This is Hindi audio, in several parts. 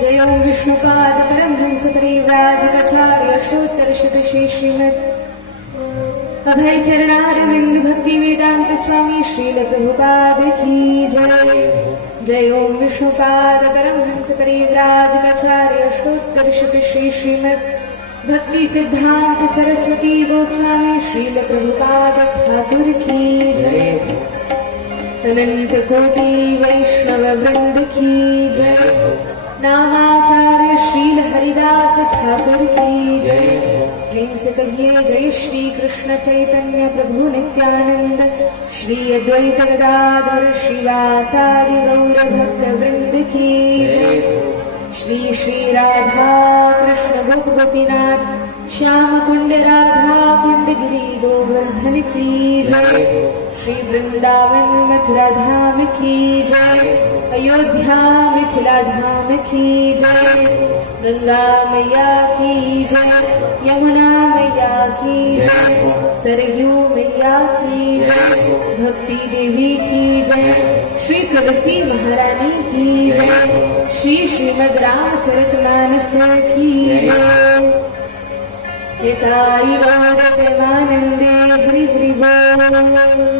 जयो विष्णुपाद परमहंस परिव्राजकाचार्य अष्टोत्तरशतश्री श्रीमद् अभय चरणारविंद भक्ति वेदांत स्वामी श्रील प्रभुपाद की जय। जयो विष्णुपाद परमहंस परिव्राजकाचार्य अष्टोत्तरशतश्री श्रीमद् भक्ति सिद्धांत सरस्वती गोस्वामी श्रील प्रभुपाद ठाकुर की जय। अनंत कोटि वैष्णव वृंद की जय। नामाचार्य श्रील हरिदास ठाकुर की जय। प्रेम से कहिए जय श्री कृष्ण चैतन्य प्रभु नित्यानंद श्री अद्वैत गदाधर श्रीवासादि गौर भक्त वृंद की जय। श्री श्री राधा कृष्ण गोप गोपीनाथ श्याम कुंड राधा कुंड गिरी गोवर्धन की जय। श्री वृंदावन मथुरा धाम की जय। अयोध्या मिथिला धाम की जय। गंगा मैया की जय। यमुना मैया की जय। सरयू मैया की जय। भक्ति देवी की जय। श्री तुलसी महारानी की जय। श्री श्रीमद् रामचरितमानस की जय। निताई गौर प्रेमानंदे हरि हरि बोल।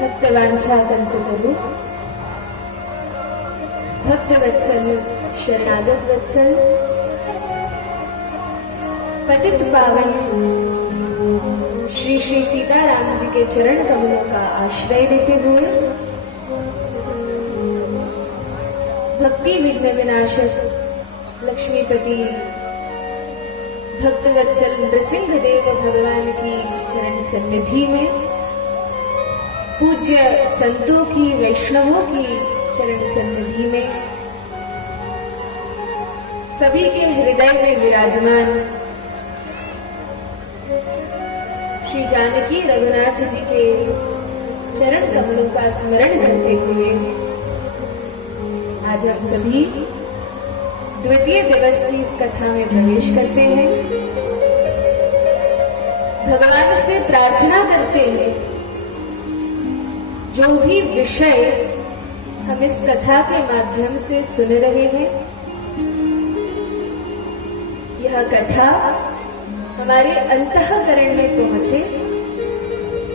भक्तवांछा कल्पतरु भक्त वत्सल शरणागत वत्सल पतित पावन श्री श्री सीताराम जी के चरण कमलों का आश्रय लेते हुए भक्ति विघ्न विनाशक लक्ष्मीपति भक्त वत्सल नृसिंह देव भगवान की चरण सन्निधि में पूज्य संतों की वैष्णवों की चरण सन्निधि में सभी के हृदय में विराजमान श्री जानकी रघुनाथ जी के चरण कमलों का स्मरण करते हुए आज हम सभी द्वितीय दिवस की इस कथा में प्रवेश करते हैं। भगवान से प्रार्थना करते हैं जो भी विषय हम इस कथा के माध्यम से सुन रहे हैं, यह कथा हमारे अंतःकरण में पहुंचे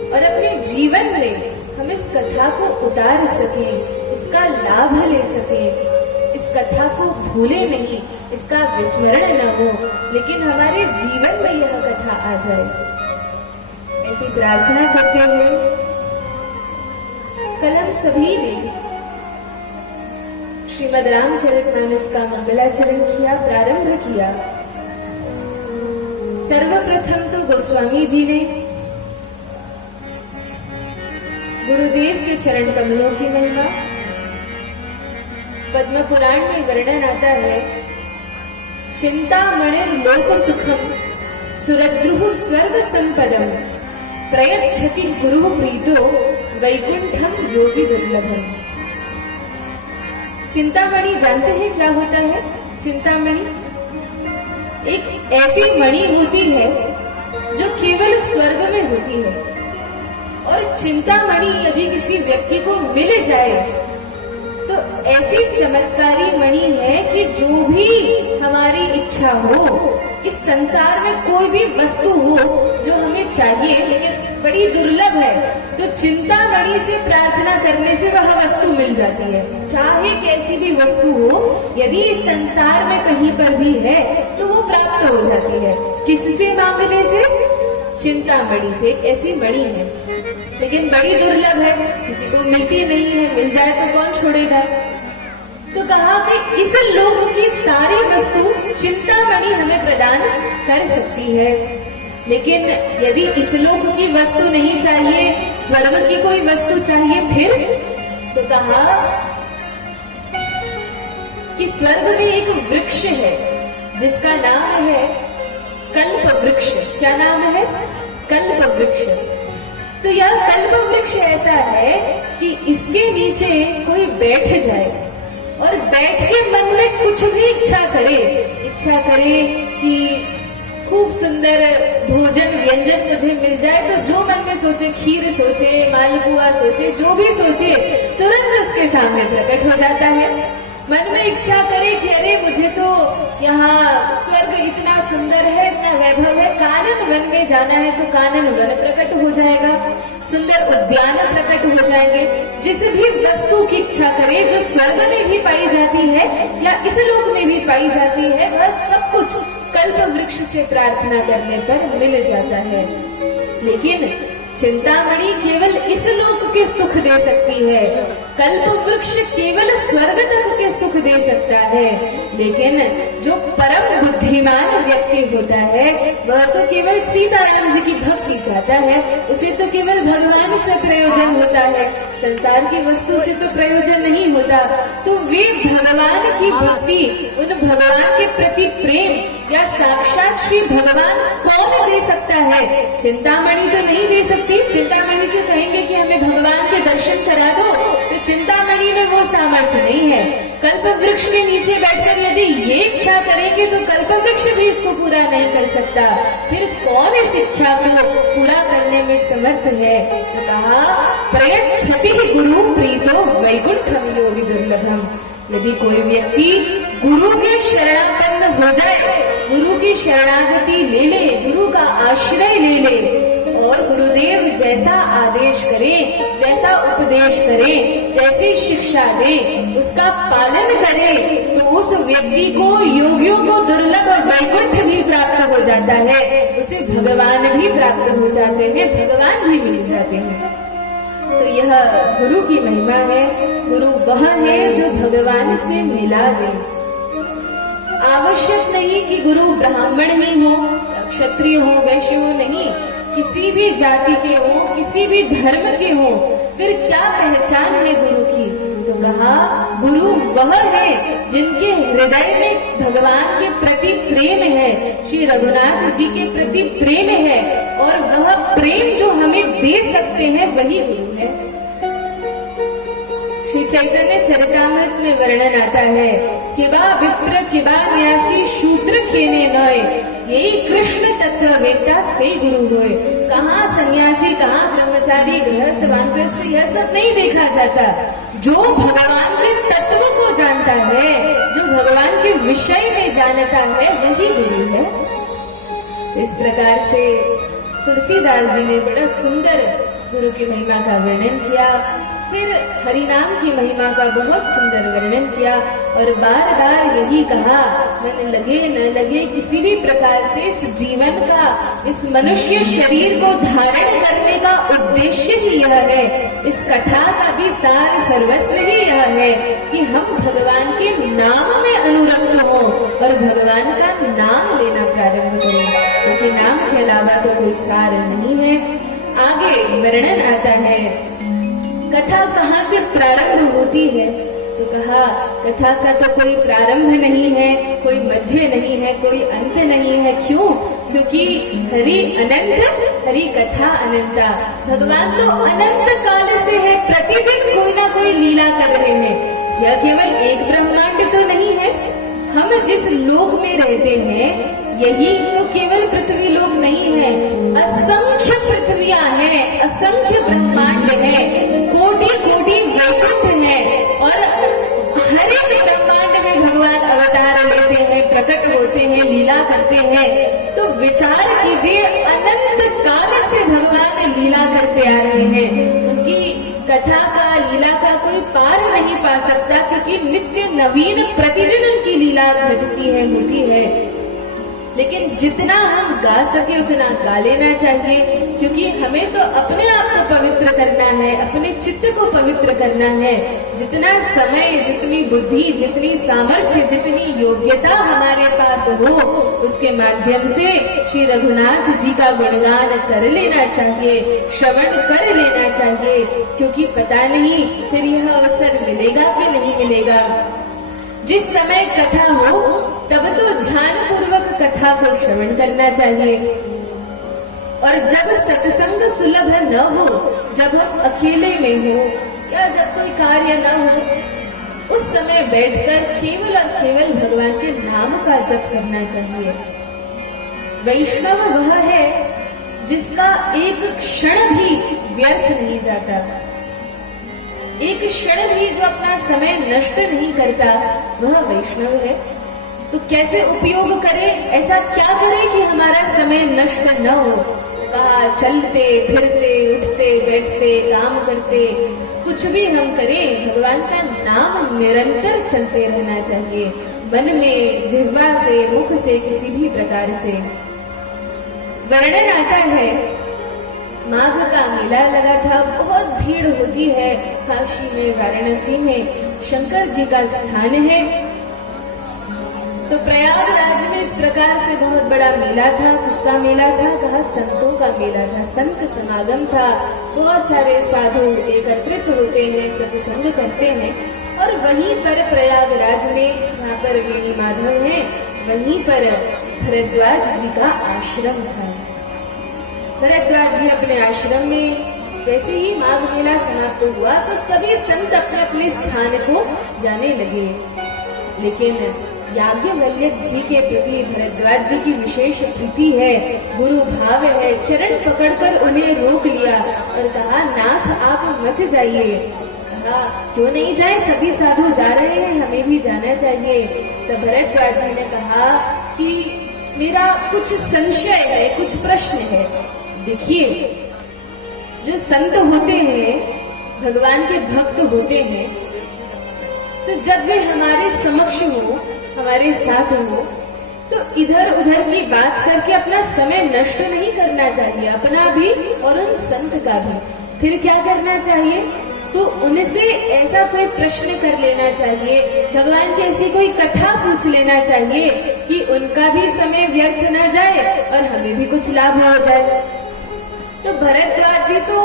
और अपने जीवन में हम इस कथा को उतार सकें, इसका लाभ ले सकें, इस कथा को भूले नहीं, इसका विस्मरण न हो, लेकिन हमारे जीवन में यह कथा आ जाए, ऐसी प्रार्थना करते हुए कल हम सभी ने श्रीमद् रामचरितमानस का मंगलाचरण किया, प्रारंभ किया। सर्वप्रथम तो गोस्वामी जी ने गुरुदेव के चरण कमलों की महिमा, पद्म पुराण में वर्णन आता है, चिंतामणि लोक सुखम सुरद्रुः स्वर्ग संपदम प्रयच्छति गुरु प्रीतो वैकुंठम योगी दुर्लभम। चिंतामणि जानते हैं क्या होता है? चिंतामणि एक ऐसी मणि होती है जो केवल स्वर्ग में होती है, और चिंतामणि यदि किसी व्यक्ति को मिल जाए तो ऐसी चमत्कारी मणि है कि जो भी हमारी इच्छा हो, इस संसार में कोई भी वस्तु हो जो हमें चाहिए लेकिन बड़ी दुर्लभ है, तो चिंतामणि से प्रार्थना करने से वह वस्तु मिल जाती है। चाहे कैसी भी वस्तु हो, यदि इस संसार में कहीं पर भी है तो वो प्राप्त हो जाती है। किससे मांगने से? चिंतामणि से। एक ऐसी मणि है लेकिन बड़ी दुर्लभ है, किसी को मिलती नहीं है, मिल जाए तो कौन छोड़ेगा। तो कहा कि इस लोक की सारी वस्तु चिंतामणि हमें प्रदान कर सकती है। लेकिन यदि इस लोक की वस्तु नहीं चाहिए, स्वर्ग की कोई वस्तु चाहिए, फिर तो कहा कि स्वर्ग में एक वृक्ष है जिसका नाम है कल्प वृक्ष। क्या नाम है? कल्प वृक्ष। तो यह कल्प वृक्ष ऐसा है कि इसके नीचे कोई बैठ जाए और बैठ के मन में कुछ भी इच्छा करे कि खूब सुंदर भोजन व्यंजन मुझे मिल जाए, तो जो मन में सोचे, खीर सोचे, मालपुआ सोचे, जो भी सोचे तुरंत उसके सामने प्रकट हो जाता है। मन में इच्छा करे कि अरे मुझे तो यहाँ स्वर्ग इतना सुंदर है, इतना वैभव है, कानन वन में जाना है, तो कानन वन प्रकट हो जाएगा, सुंदर उद्यान प्रकट हो जाएंगे। जिस भी वस्तु की इच्छा करे जो स्वर्ग में भी पाई जाती है या इस लोक में भी पाई जाती है, वह सब कुछ कल्प वृक्ष से प्रार्थना करने पर मिल जाता है। लेकिन चिंतामणि केवल इस लोक के सुख दे सकती है, कल्प वृक्ष केवल स्वर्ग तक के सुख दे सकता है। लेकिन जो परम बुद्धिमान व्यक्ति होता है वह तो केवल सीताराम जी की भक्ति चाहता है, उसे तो केवल भगवान से प्रयोजन होता है, संसार की वस्तु से तो प्रयोजन नहीं होता। तो वे भगवान की भक्ति, उन भगवान के प्रति प्रेम या साक्षात श्री भगवान कौन दे सकता है? चिंतामणि तो नहीं दे सकती। चिंतामणि से कहेंगे कि हमें भगवान के दर्शन करा दो, तो चिंतामणि में वो सामर्थ्य नहीं है। कल्प वृक्ष के नीचे बैठकर यदि ये इच्छा करेंगे तो कल्प वृक्ष भी इसको पूरा नहीं कर सकता। फिर कौन इस इच्छा को पूरा करने में समर्थ है? तो कहा प्रयच्छति गुरु प्रीतो वैकुंठम योगी दुर्लभम। यदि कोई व्यक्ति गुरु के शरणापन्न हो जाए, गुरु की शरणागति ले ले, गुरु का आश्रय ले ले और गुरुदेव जैसा आदेश करे, जैसा उपदेश करे, जैसी शिक्षा दे, उसका पालन करे, तो उस व्यक्ति को योगियों को दुर्लभ वैकुंठ भी प्राप्त हो जाता है, उसे भगवान भी प्राप्त हो जाते हैं, भगवान भी मिल जाते हैं। तो यह गुरु की महिमा है। गुरु वह है जो भगवान से मिला दे। आवश्यक नहीं कि गुरु ब्राह्मण ही हो, क्षत्रिय हो, वैश्य हो, नहीं, किसी भी जाति के हो, किसी भी धर्म के हो। फिर क्या पहचान है गुरु की? तो कहा गुरु वह है जिनके हृदय में भगवान के प्रति प्रेम है, श्री रघुनाथ जी के प्रति प्रेम है, और वह प्रेम जो हमें दे सकते हैं वही गुरु है। श्री चैतन्य चरितामृत में वर्णन आता है, किबा विप्र किबा न्यासी शूद्र केने नय, यही कृष्ण तत्व वेता से गुरु होए। कहाँ सन्यासी, कहाँ ब्रह्मचारी, गृहस्थ, वानप्रस्थ, यह सब नहीं देखा जाता। जो भगवान के तत्व को जानता है, जो भगवान के विषय में जानता है, वही गुरु है। इस प्रकार से तुलसीदास जी ने बड़ा सुंदर गुरु की महिमा का वर्णन किया। फिर हरिनाम की महिमा का बहुत सुंदर वर्णन किया और बार बार यही कहा, मन लगे न लगे किसी भी प्रकार से इस जीवन का, इस मनुष्य शरीर को धारण करने का उद्देश्य ही यह है, इस कथा का भी सार सर्वस्व ही यह है कि हम भगवान के नाम में अनुरक्त हो और भगवान का नाम लेना प्रारंभ करें, क्योंकि नाम के अलावा तो कोई सार नहीं है। आगे वर्णन आता है कथा कहाँ से प्रारंभ होती है, तो कहा कथा का तो कोई प्रारंभ नहीं है, कोई मध्य नहीं है, कोई अंत नहीं है। क्यों? क्योंकि हरि अनंत, हरि कथा अनंता। भगवान तो अनंत काल से है, प्रतिदिन कोई ना कोई लीला कर रहे हैं। यह केवल एक ब्रह्मांड तो नहीं है। हम जिस लोक में रहते हैं यही तो केवल पृथ्वी लोक नहीं है, असंख्य पृथ्वियां हैं, असंख्य ब्रह्मांड है, कोटि कोटि वैकुंठ है, और हर एक ब्रह्मांड में भगवान अवतार लेते हैं, प्रकट होते हैं, लीला करते हैं। तो विचार कीजिए, अनंत काल से भगवान लीला करते आ रहे हैं। उनकी कथा का, लीला का कोई पार नहीं पा सकता, क्योंकि नित्य नवीन प्रतिदिन उनकी लीला घटती है, होती है। लेकिन जितना हम गा सके उतना गा लेना चाहिए। क्योंकि हमें तो अपने आप को पवित्र करना है, अपने चित्त को पवित्र करना है। जितना समय, जितनी बुद्धि, जितनी सामर्थ्य, जितनी योग्यता हमारे पास हो, उसके माध्यम से श्री रघुनाथ जी का गुणगान कर लेना चाहिए, श्रवण कर लेना चाहिए, क्योंकि पता नहीं फिर यह अवसर मिलेगा कि नहीं मिलेगा। जिस समय कथा हो तब तो ध्यान पूर्वक कथा को श्रवण करना चाहिए, और जब सत्संग सुलभ न हो, जब हम अकेले में हो या जब कोई कार्य न हो, उस समय बैठकर केवल और केवल भगवान के नाम का जप करना चाहिए। वैष्णव वह है जिसका एक क्षण भी व्यर्थ नहीं जाता, एक क्षण भी जो अपना समय नष्ट नहीं करता, वह वैष्णव है। तो कैसे उपयोग करें, ऐसा क्या करें कि हमारा समय नष्ट न हो। कहा चलते फिरते उठते बैठते काम करते कुछ भी हम करें, भगवान का नाम निरंतर चलते रहना चाहिए, मन में, जिह्वा से, मुख से, किसी भी प्रकार से। वर्णन आता है माघ का मेला लगा था, बहुत भीड़ होती है काशी में, वाराणसी में शंकर जी का स्थान है। तो प्रयागराज में इस प्रकार से बहुत बड़ा मेला था। किसका मेला था? कहा संतों का मेला था, संत समागम था। बहुत सारे साधु एकत्रित होते हैं, सत्संग करते हैं। और वहीं पर प्रयागराज में, जहाँ पर वेणी माधव है, वहीं पर भरद्वाज जी का आश्रम था। भरद्वाज जी अपने आश्रम में जैसे ही माघ मेला समाप्त हुआ तो सभी संत अपने अपने स्थान को जाने लगे, लेकिन याज्ञवल्क्य जी के प्रति भरद्वाज जी की विशेष प्रीति है, गुरु भाव है। चरण पकड़कर उन्हें रोक लिया और कहा नाथ आप मत जाइए। कहा क्यों नहीं जाए, सभी साधु जा रहे हैं, हमें भी जाना चाहिए। तब भरद्वाज जी ने कहा कि मेरा कुछ संशय है, कुछ प्रश्न है। देखिए, जो संत होते हैं, भगवान के भक्त होते हैं, तो जब वे हमारे समक्ष हो, हमारे साथ हो, तो इधर उधर की बात करके अपना समय नष्ट नहीं करना चाहिए, अपना भी और उन संत का भी। फिर क्या करना चाहिए? तो उनसे ऐसा कोई प्रश्न कर लेना चाहिए, भगवान की ऐसी कोई कथा पूछ लेना चाहिए कि उनका भी समय व्यर्थ ना जाए और हमें भी कुछ लाभ हो जाए। तो भरद्वाज जी तो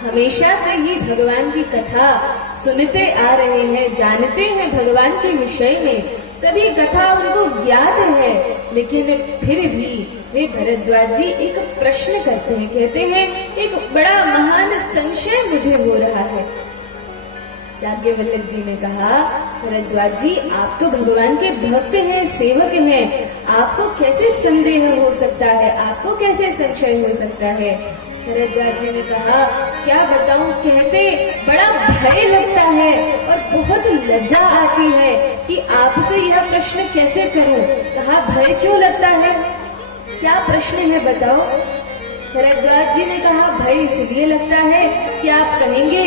हमेशा से ही भगवान की कथा सुनते आ रहे हैं, जानते हैं भगवान के विषय में, सभी कथा उनको ज्ञात है, लेकिन फिर भी वे भरद्वाज जी एक प्रश्न करते हैं, कहते हैं एक बड़ा महान संशय मुझे हो रहा है। याज्ञवल्क्य जी ने कहा भरद्वाज जी आप तो भगवान के भक्त हैं, सेवक हैं, आपको कैसे संदेह हो सकता है, आपको कैसे संशय हो सकता है? भरद्वाज जी ने कहा क्या बताऊं, कहते बड़ा भय लगता है और बहुत लज्जा आती है कि आपसे यह प्रश्न कैसे करूं। कहा भय क्यों लगता है, क्या प्रश्न है बताओ। भरद्वाज जी ने कहा भय इसलिए लगता है कि आप कहेंगे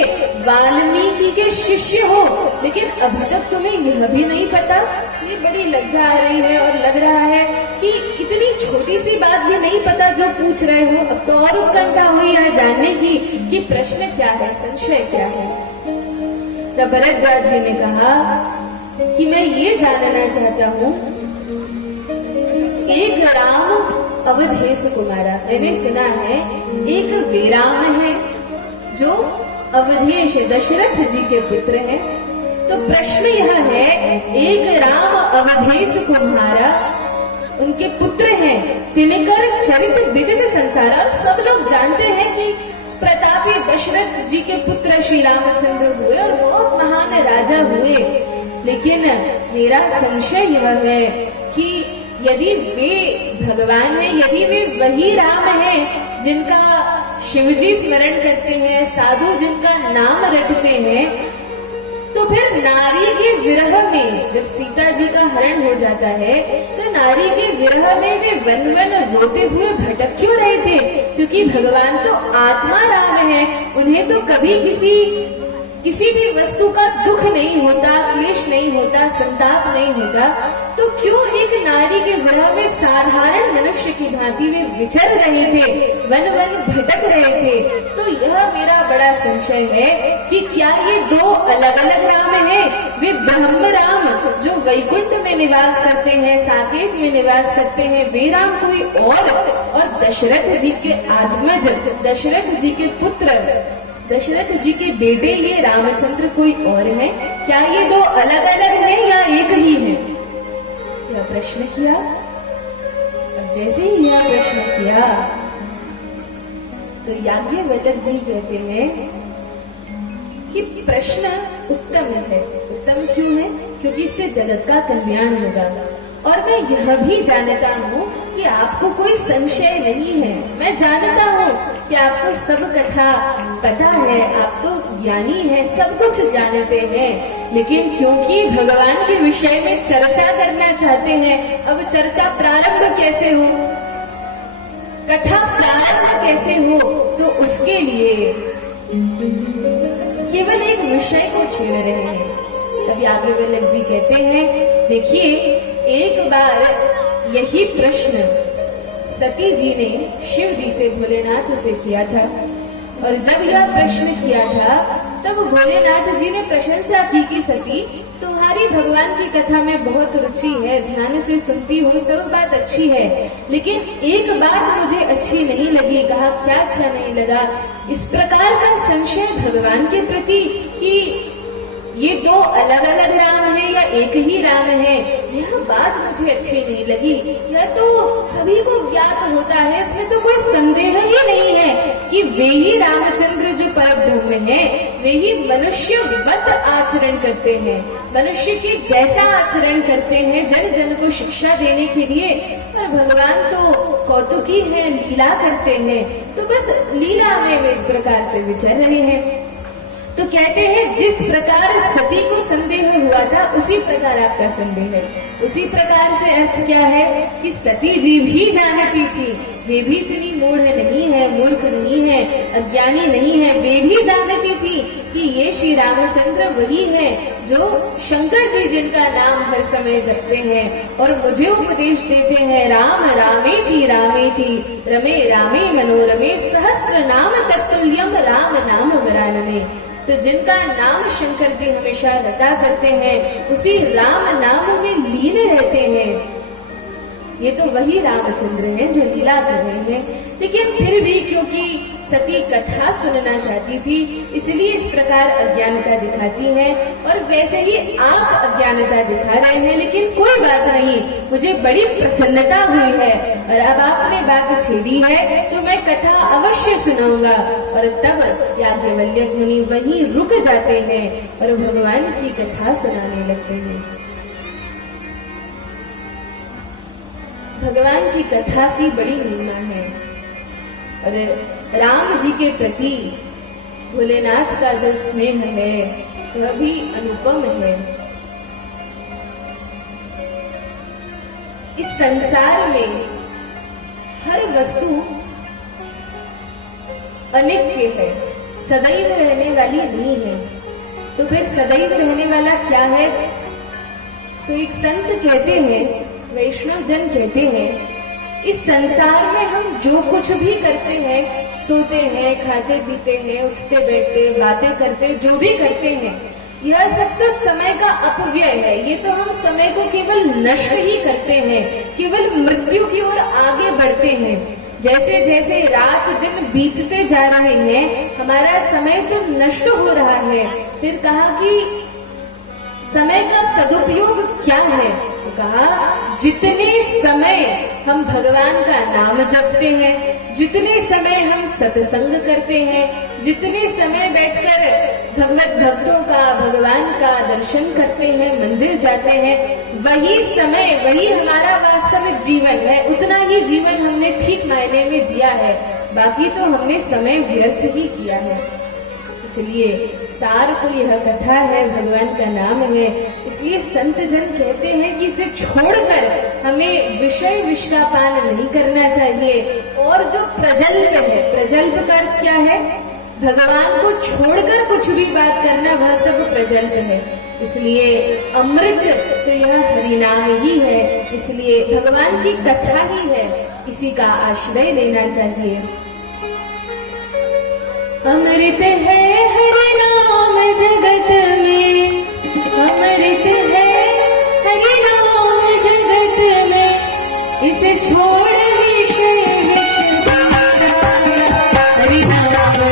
वाल्मीकि के शिष्य हो, लेकिन अभी तक तुम्हें यह भी नहीं पता। ये बड़ी लज्जा आ रही है और लग रहा है कि इतनी छोटी सी बात भी नहीं पता जो पूछ रहे हो। अब तो और उत्कंठा हुई है जानने की कि प्रश्न क्या है, संशय क्या है। तब भरद्वाज जी ने कहा कि मैं ये जानना चाहता हूँ, एक राम अवधेश कुमारा, मैंने सुना है एक वीराम है जो अवधेश दशरथ जी के पुत्र हैं। तो प्रश्न यह है, एक राम अवधेश कुमारा उनके पुत्र हैं, तिनकर चरित विदित संसार। और सब लोग जानते हैं कि प्रतापी दशरथ जी के पुत्र श्री रामचंद्र हुए और बहुत महान राजा हुए। लेकिन मेरा संशय यह है कि यदि वे भगवान हैं, यदि वे वही राम हैं जिनका शिवजी स्मरण करते हैं, साधु जिनका नाम रटते हैं, तो फिर नारी के विरह में जब सीता जी का हरण हो जाता है, तो नारी के विरह में वे वन वन रोते हुए भटक क्यों रहे थे? क्योंकि भगवान तो आत्मा राम है, उन्हें तो कभी किसी भी वस्तु का दुख नहीं होता, क्लेश नहीं होता, होता, संताप नहीं होता, तो क्यों एक नारी के विरह में साधारण मनुष्य की भांति वे विचर रहे थे, वन वन भटक रहे थे। तो यह मेरा बड़ा संशय है कि क्या ये दो अलग अलग राम हैं? वे ब्रह्म राम जो वैकुंठ में निवास करते हैं, साकेत में निवास करते हैं, वे राम कोई और दशरथ जी के आत्मज, दशरथ जी के पुत्र, दशरथ जी के बेटे ये रामचंद्र कोई और है? क्या ये दो अलग अलग हैं या एक ही है? यह प्रश्न किया। अब जैसे ही यह प्रश्न किया तो याज्ञवल्क्य जी कहते हैं कि प्रश्न उत्तम है। उत्तम क्यों है? क्योंकि इससे जगत का कल्याण होगा। और मैं यह भी जानता हूँ कि आपको कोई संशय नहीं है। मैं जानता हूँ कि आपको सब कथा पता है, आप तो ज्ञानी है, सब कुछ जानते हैं। लेकिन क्योंकि भगवान के विषय में चर्चा करना चाहते हैं, अब चर्चा प्रारंभ कैसे हो, कथा प्रारंभ कैसे हो, तो उसके लिए केवल एक विषय को छेड़ रहे हैं। तब याज्ञवल्क्य जी कहते हैं, देखिए एक बार यही प्रश्न सती जी ने शिव जी से, भोलेनाथ से किया था। और जब यह प्रश्न किया था तब भोलेनाथ जी ने प्रशंसा की कि सती तुम्हारी भगवान की कथा में बहुत रुचि है, ध्यान से सुनती हूँ, सब बात अच्छी है, लेकिन एक बात मुझे अच्छी नहीं लगी। कहा क्या अच्छा नहीं लगा? इस प्रकार का संशय भगवान के प्रति कि ये दो अलग अलग राम हैं या एक ही राम है, यह बात मुझे अच्छी नहीं लगी। यह तो सभी को ज्ञात होता है, इसमें तो कोई संदेह ही नहीं है कि वे ही रामचंद्र जो परब्रह्म हैं, वे ही मनुष्यवत आचरण करते हैं, मनुष्य के जैसा आचरण करते हैं जन जन को शिक्षा देने के लिए। पर भगवान तो कौतुकी है, लीला करते हैं, तो बस लीला में वे इस प्रकार से विचर रहे हैं। तो कहते हैं जिस प्रकार सती को संदेह हुआ था उसी प्रकार आपका संदेह है। उसी प्रकार से अर्थ क्या है कि सती जी भी जानती थी, वे भी इतनी मूढ़ नहीं है, मूर्ख नहीं है, अज्ञानी नहीं है, वे भी जानती थी कि ये श्री रामचंद्र वही है जो शंकर जी जिनका नाम हर समय जपते हैं और मुझे उपदेश देते हैं, राम रामेति रामेति रमे रामे मनोरमे सहस्र नाम तत्तुल्यम राम नाम वरानने। तो जिनका नाम शंकर जी हमेशा रटा करते हैं, उसी राम नाम में लीन रहते हैं, ये तो वही रामचंद्र हैं जो लीला कर रहे हैं। लेकिन फिर भी क्योंकि सती कथा सुनना चाहती थी, इसलिए इस प्रकार अज्ञानता दिखाती है। और वैसे ही आप अज्ञानता दिखा रहे हैं, लेकिन कोई बात नहीं, मुझे बड़ी प्रसन्नता हुई है। और अब आपने बात छेड़ी है तो मैं कथा अवश्य सुनाऊंगा। और तब याज्ञवल्क्य मुनि वहीं रुक जाते हैं और भगवान की कथा सुनाने लगते हैं। भगवान की कथा की बड़ी महिमा है और राम जी के प्रति भोलेनाथ का जो स्नेह है वह भी अनुपम है। इस संसार में हर वस्तु अनित्य है, सदैव रहने वाली नहीं है। तो फिर सदैव रहने वाला क्या है? तो एक संत कहते हैं, वैष्णव जन कहते हैं, इस संसार में हम जो कुछ भी करते हैं, सोते हैं, खाते पीते हैं, उठते बैठते, बातें करते, जो भी करते हैं, यह सब तो समय का अपव्यय है। ये तो हम समय को केवल नष्ट ही करते हैं, केवल मृत्यु की ओर आगे बढ़ते हैं। जैसे जैसे रात दिन बीतते जा रहे हैं, हमारा समय तो नष्ट हो रहा है। फिर कहा कि समय का सदुपयोग क्या है? तो कहा जितने समय हम भगवान का नाम जपते हैं, जितने समय हम सत्संग करते हैं, जितने समय बैठकर भगवत भक्तों का, भगवान का दर्शन करते हैं, मंदिर जाते हैं, वही समय, वही हमारा वास्तविक जीवन है। उतना ही जीवन हमने ठीक मायने में जिया है, बाकी तो हमने समय व्यर्थ ही किया है। इसलिए सार तो यह कथा है, भगवान का नाम है। इसलिए संत जन कहते हैं कि इसे छोड़कर हमें विषय विष का पान नहीं करना चाहिए। और जो प्रजल्प है, प्रजल्प का अर्थ क्या है? भगवान को छोड़कर कुछ भी बात करना, वह सब प्रजल्प है। इसलिए अमृत तो यह हरि नाम ही है, इसलिए भगवान की कथा ही है, इसी का आश्रय लेना चाहिए। अमृत है हरि नाम जगत में, अमृत है हरि नाम जगत में, इसे छोड़ विषय विष हरि नाम हरि नाम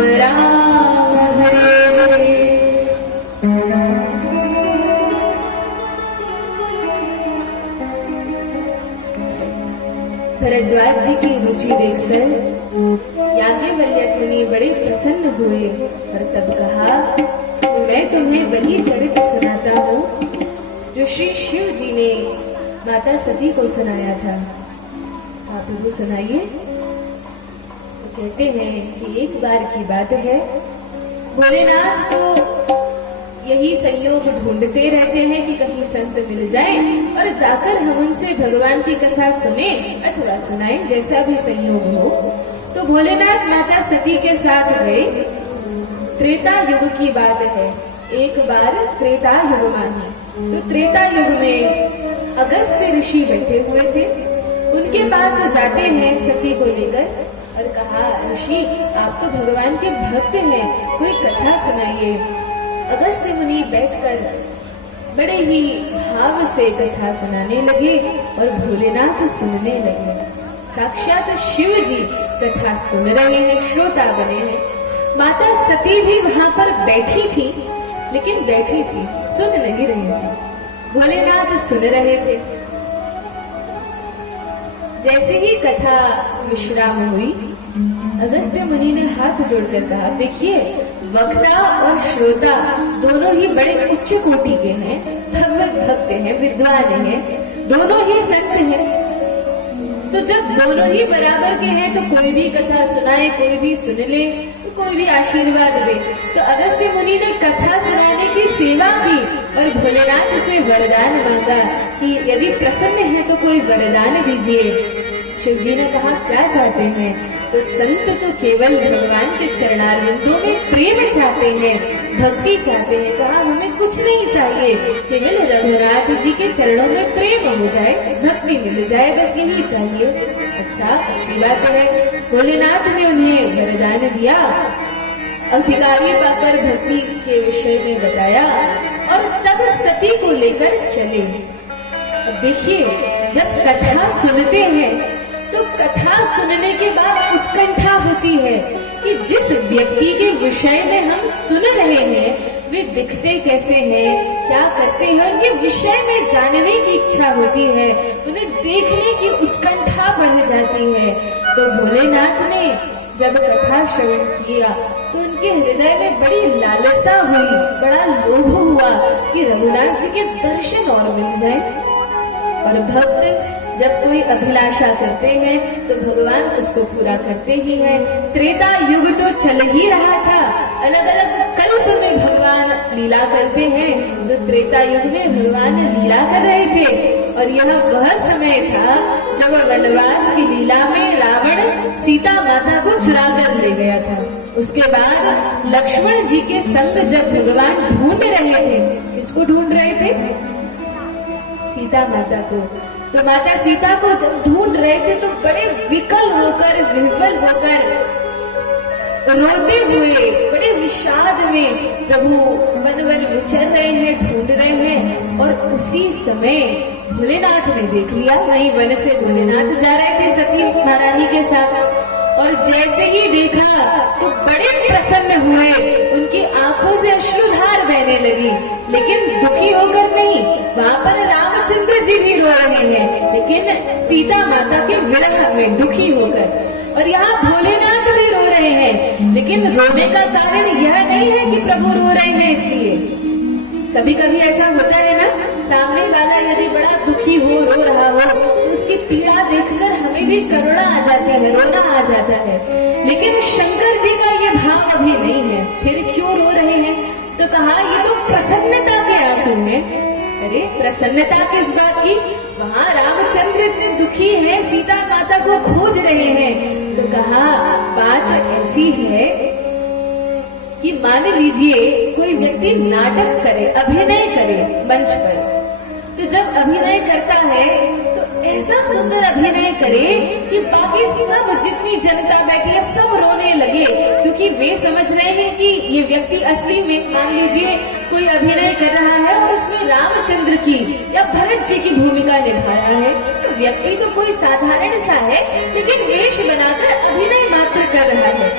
राम हरे। भरद्वाज जी की रुचि देखकर याज्ञवल्क्य मुनि बड़े प्रसन्न हुए और तब कहा, मैं तुम्हें वही चरित्र सुनाता हूँ जो श्री शिव जी ने माता सती को सुनाया था। आप प्रभु सुनाइए। तो कहते हैं कि एक बार की बात है, भोलेनाथ तो यही संयोग ढूंढते रहते हैं कि कहीं संत मिल जाएं और जाकर हम उनसे भगवान की कथा सुने अथवा सुनाएं, जैसा भी संयोग हो। तो भोलेनाथ माता सती के साथ गए। त्रेता युग की बात है, एक बार त्रेता युग मानी। तो त्रेता युग में अगस्त्य ऋषि बैठे हुए थे। उनके पास जाते हैं सती को लेकर और कहा, ऋषि आप तो भगवान के भक्त हैं, कोई कथा सुनाइए। अगस्त्य मुनि बैठकर बड़े ही भाव से कथा सुनाने लगे और भोलेनाथ सुनने लगे। साक्षात शिव जी कथा सुन रहे हैं, श्रोता बने हैं। माता सती भी वहां पर बैठी थी, लेकिन बैठी थी, सुन नहीं रही थी। भोलेनाथ सुन रहे थे। जैसे ही कथा विश्राम हुई, अगस्त्य मुनि ने हाथ जोड़कर कहा, देखिए वक्ता और श्रोता दोनों ही बड़े उच्च कोटि के हैं, भगवत भक्त हैं, विद्वान हैं, दोनों ही संत हैं। तो जब दोनों ही बराबर के हैं तो कोई भी कथा सुनाए, कोई भी सुन ले, कोई भी आशीर्वाद दे। तो अगस्त्य मुनि ने कथा सुनाने की सेवा की और भोलेनाथ से वरदान मांगा कि यदि प्रसन्न है तो कोई वरदान दीजिए। शिव जी ने कहा, क्या चाहते हैं? तो संत तो केवल भगवान के चरणारविंदों में प्रेम चाहते हैं, भक्ति चाहते हैं। कहा, हमें कुछ नहीं चाहिए, केवल रघुनाथ जी के चरणों में प्रेम हो जाए, भक्ति मिल जाए, बस यही चाहिए। अच्छा, अच्छी बात है। भोलेनाथ ने उन्हें वरदान दिया, अधिकारी पाकर भक्ति के विषय में बताया और तब सती को लेकर चले। अब देखिए, जब कथा सुनते हैं तो कथा सुनने के बाद उत्कंठा होती है कि जिस व्यक्ति के विषय में हम सुन रहे हैं वे दिखते कैसे हैं, क्या करते हैं, उनके विषय में जानने की इच्छा होती है, उन्हें देखने की उत्कंठा बढ़ जाती है। तो भोलेनाथ ने जब कथा श्रवण किया तो उनके हृदय में बड़ी लालसा हुई, बड़ा लोभ हुआ कि रघुनाथ जी के दर्शन और मिल जाए। और भक्त जब कोई अभिलाषा करते हैं तो भगवान उसको पूरा करते ही हैं। त्रेता युग तो चल ही रहा था, अलग अलग कल्प में भगवान लीला करते हैं। तो त्रेता युग में भगवान लीला कर रहे थे और यह वह समय था जब वनवास की लीला में रावण सीता माता को चुरा कर ले गया था। उसके बाद लक्ष्मण जी के संग जब भगवान ढूंढ रहे थे, किसको ढूंढ रहे थे? सीता माता को। तो माता सीता को जब ढूंढ रहे थे तो बड़े विकल होकर, विह्वल होकर, रोते हुए, बड़े विषाद में प्रभु वन वन विचर रहे हैं, ढूंढ रहे हैं। और उसी समय भोलेनाथ ने देख लिया, वहीं वन से भोलेनाथ जा रहे थे सती महारानी के साथ। और जैसे ही देखा तो बड़े प्रसन्न हुए, उनकी आंखों से अश्रुधार बहने लगी, लेकिन दुखी होकर नहीं। वहां पर रामचंद्र जी भी रो रहे हैं, लेकिन सीता माता के विरह में दुखी होकर। और यहाँ भोलेनाथ भी रो रहे हैं, लेकिन रोने का कारण यह नहीं है कि प्रभु रो रहे हैं इसलिए। कभी कभी ऐसा होता है ना, सामने वाला यदि बड़ा दुखी हो, रो रहा हो, तो उसकी पीड़ा देखकर हमें भी करुणा आ जाती है, रोना आ जाता है। लेकिन शंकर जी का ये भाव अभी नहीं है, फिर क्यों रो रहे हैं? तो कहा, ये तो प्रसन्नता के आंसू हैं। अरे प्रसन्नता किस बात की? वहाँ रामचंद्र इतने दुखी हैं, सीता माता को खोज रहे हैं। तो कहा, बात ऐसी है कि मान लीजिए कोई व्यक्ति नाटक करे, अभिनय करे मंच पर। तो जब अभिनय करता है तो ऐसा सुंदर अभिनय करे कि बाकी सब, जितनी जनता बैठी है, सब रोने लगे, क्योंकि वे समझ रहे हैं कि ये व्यक्ति असली में, मान लीजिए कोई अभिनय कर रहा है और उसमें रामचंद्र की या भरत जी की भूमिका निभा रहा है। तो व्यक्ति तो कोई साधारण सा है, लेकिन वेश बनाकर अभिनय मात्र कर रहा है।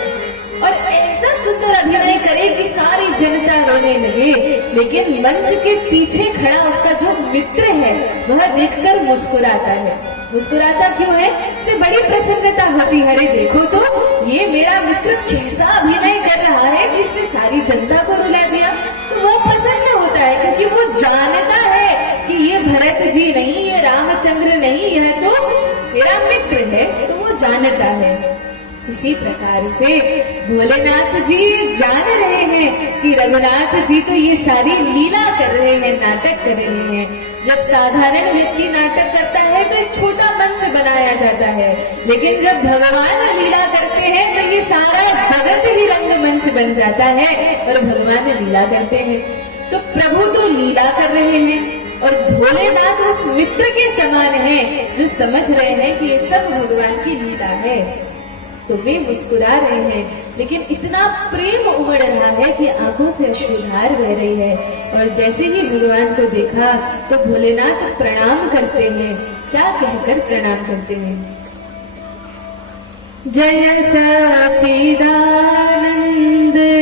और ऐसा सुंदर अभिनय करे कि सारी जनता रोने लगे, लेकिन मंच के पीछे खड़ा उसका जो मित्र है वह देखकर मुस्कुराता है। मुस्कुराता क्यों है? से बड़ी प्रसन्नता होती है, अरे देखो तो ये मेरा मित्र कैसा अभिनय कर रहा है कि इसने सारी जनता को रुला दिया। तो वो प्रसन्न होता है क्योंकि वो जानता है कि ये भरत जी नहीं, ये रामचंद्र नहीं, यह तो मेरा मित्र है, तो वो जानता है। इसी प्रकार से भोलेनाथ जी जान रहे हैं कि रघुनाथ जी तो ये सारी लीला कर रहे हैं, नाटक कर रहे हैं। जब साधारण व्यक्ति नाटक करता है तो एक छोटा मंच बनाया जाता है, लेकिन जब भगवान लीला करते हैं तो ये सारा जगत ही रंगमंच बन जाता है और भगवान लीला करते हैं। तो प्रभु तो लीला कर रहे हैं और भोलेनाथ उस मित्र के समान है जो समझ रहे हैं कि ये सब भगवान की लीला है। तो वे मुस्कुरा रहे हैं, लेकिन इतना प्रेम उमड़ रहा है कि आंखों से अश्रुधार बह रही है। और जैसे ही भगवान को देखा तो भोलेनाथ प्रणाम करते हैं। क्या कहकर प्रणाम करते हैं? जय सच्चिदानंद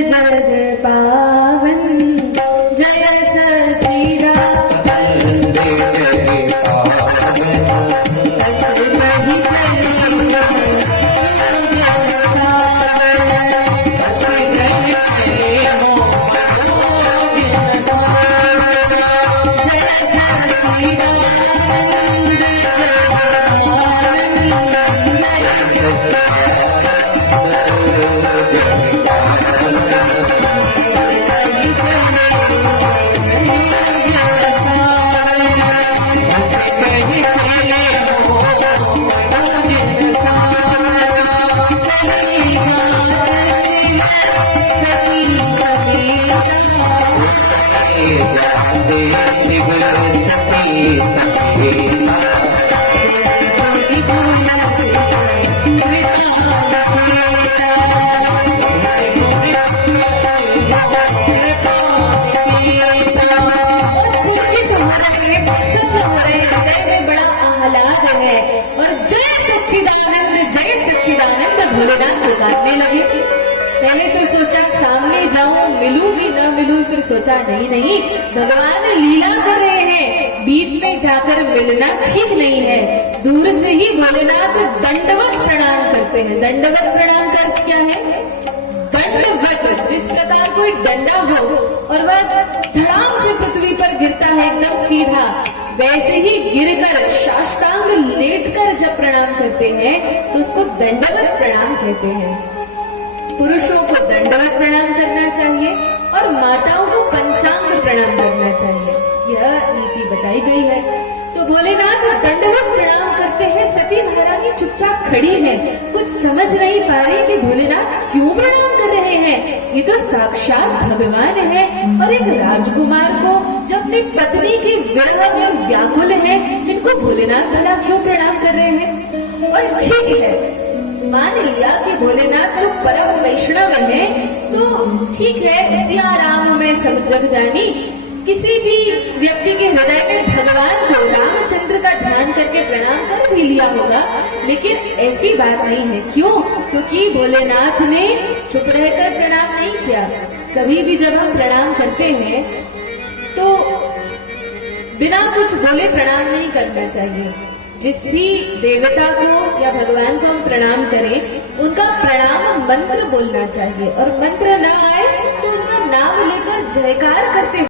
जग पावन, जय सच्चिदानंद भोलेनाथ को गाने लगे। पहले तो सोचा सामने जाऊं, मिलूं भी न मिलूं, फिर सोचा नहीं भगवान लीला कर रहे हैं, बीच में जाकर मिलना ठीक नहीं है। दूर से ही भोलेनाथ दंडवत प्रणाम करते हैं। दंडवत प्रणाम कर क्या है? दंडवत, जिस प्रकार कोई डंडा हो और वह धड़ाम से पृथ्वी पर गिरता है एकदम सीधा, वैसे ही गिरकर साष्टांग लेटकर जब प्रणाम करते हैं तो उसको दंडवत प्रणाम कहते हैं। पुरुषों को दंडवत प्रणाम करना चाहिए और माताओं को पंचांग प्रणाम करना चाहिए, यह नीति बताई गई है। तो भोलेनाथ दंडवत प्रणाम करते हैं। सती महारानी चुपचाप खड़ी है, कुछ समझ नहीं पा रही कि भोलेनाथ क्यों प्रणाम कर रहे हैं। ये तो साक्षात भगवान है और एक राजकुमार को जो अपनी पत्नी की विरह में व्याकुल है, इनको भोलेनाथ भला क्यों प्रणाम कर रहे हैं? और ठीक है, मान लिया कि भोलेनाथ तो परम वैष्णव है, तो ठीक है, सिया राम में सब जग जानी। किसी भी व्यक्ति के हृदय में भगवान को, रामचंद्र का ध्यान करके प्रणाम कर भी लिया होगा, लेकिन ऐसी बात नहीं है। क्यों? क्योंकि भोलेनाथ ने चुप रहकर प्रणाम नहीं किया। कभी भी जब हम प्रणाम करते हैं तो बिना कुछ बोले प्रणाम नहीं करना चाहिए। जिस भी देवता को या भगवान को हम प्रणाम करें, उनका प्रणाम मंत्र बोलना चाहिए और मंत्र ना आए तो उनका नाम लेकर जयकार करते